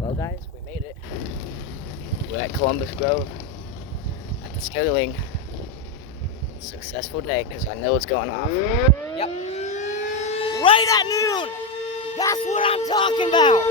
Well, guys, we made it. We're at Columbus Grove at the Sterling. Successful day, because I know it's going off. Yep. Right at noon! That's what I'm talking about!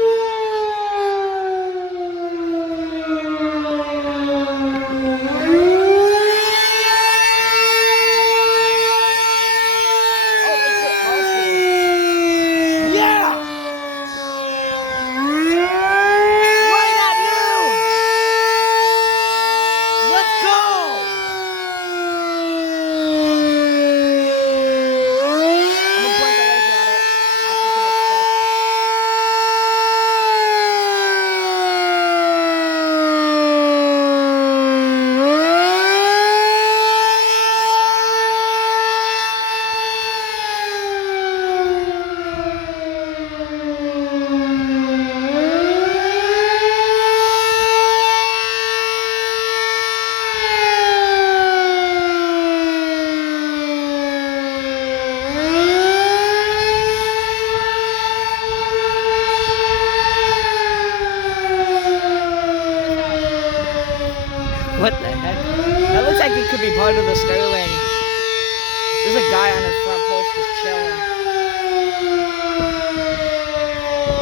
What the heck? That looks like it could be part of the Sterling. There's a guy on his front porch just chilling.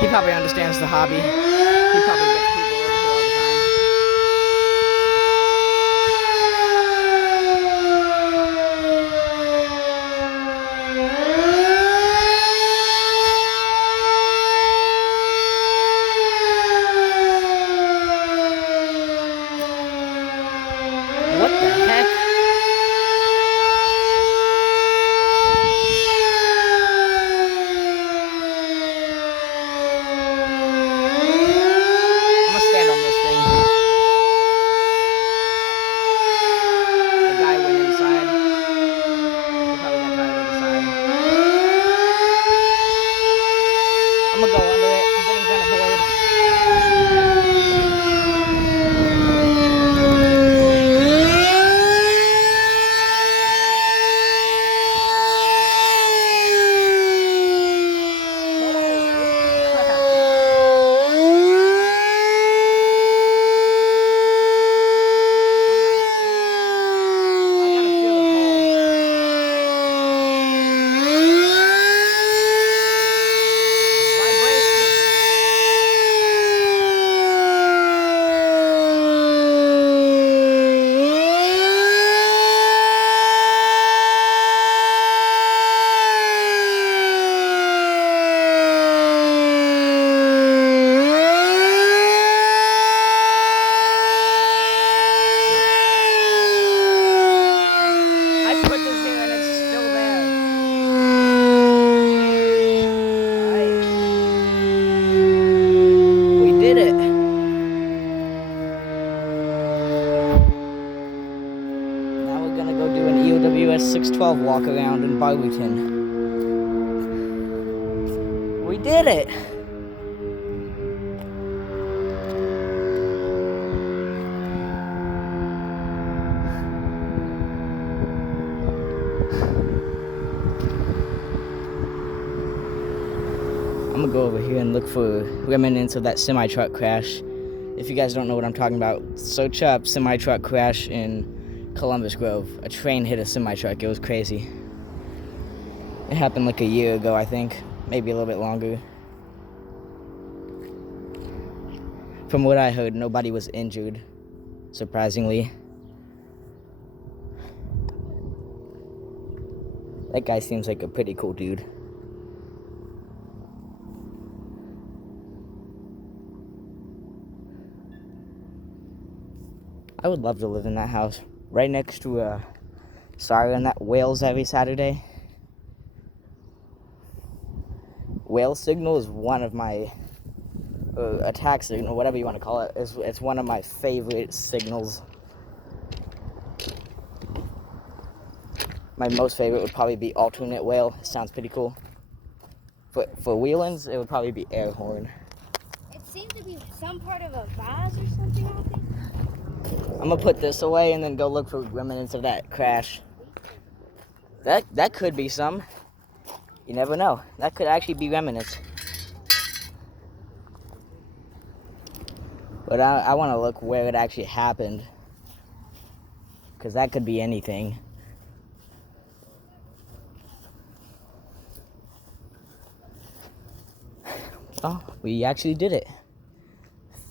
He probably understands the hobby. He probably gets people over here all the time. What the heck? I'm gonna stand on this thing. The guy went inside. He probably got tired of the siren. I'm gonna go under it. I'm getting kind of bored. Now we're gonna go do an EOWS 612 walk around in Barlington. We did it! I'm gonna go over here and look for remnants of that semi-truck crash. If you guys don't know what I'm talking about, search up semi-truck crash in Columbus Grove. A train hit a semi-truck. It was crazy. It happened like a year ago, I think. Maybe a little bit longer. From what I heard, nobody was injured, surprisingly. That guy seems like a pretty cool dude. I would love to live in that house, right next to a Siren that wails every Saturday. Whale signal is one of my attack signal, whatever you want to call it. It's one of my favorite signals. My most favorite would probably be alternate whale. It sounds pretty cool. For wheelings, it would probably be air horn. It seems to be some part of a vase or something, I think. I'm gonna put this away and then go look for remnants of that crash. That could be some. You never know. That could actually be remnants. But I want to look where it actually happened. Because that could be anything. Oh, we actually did it.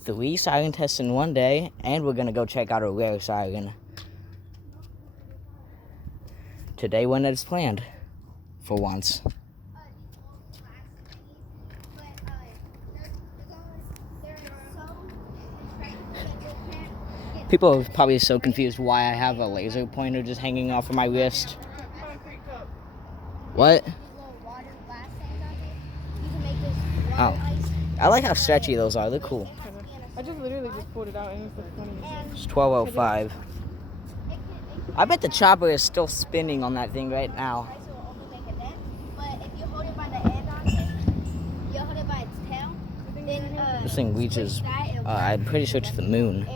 3 siren tests in one day, and we're going to go check out a rare siren. Today went as planned. For once. People are probably so confused why I have a laser pointer just hanging off of my wrist. What? Oh. I like how stretchy those are. They're cool. I just literally just pulled it out and it's the funniest. It's 12:05. I bet the chopper is still spinning on that thing right now. This thing reaches, I'm pretty sure, to the moon.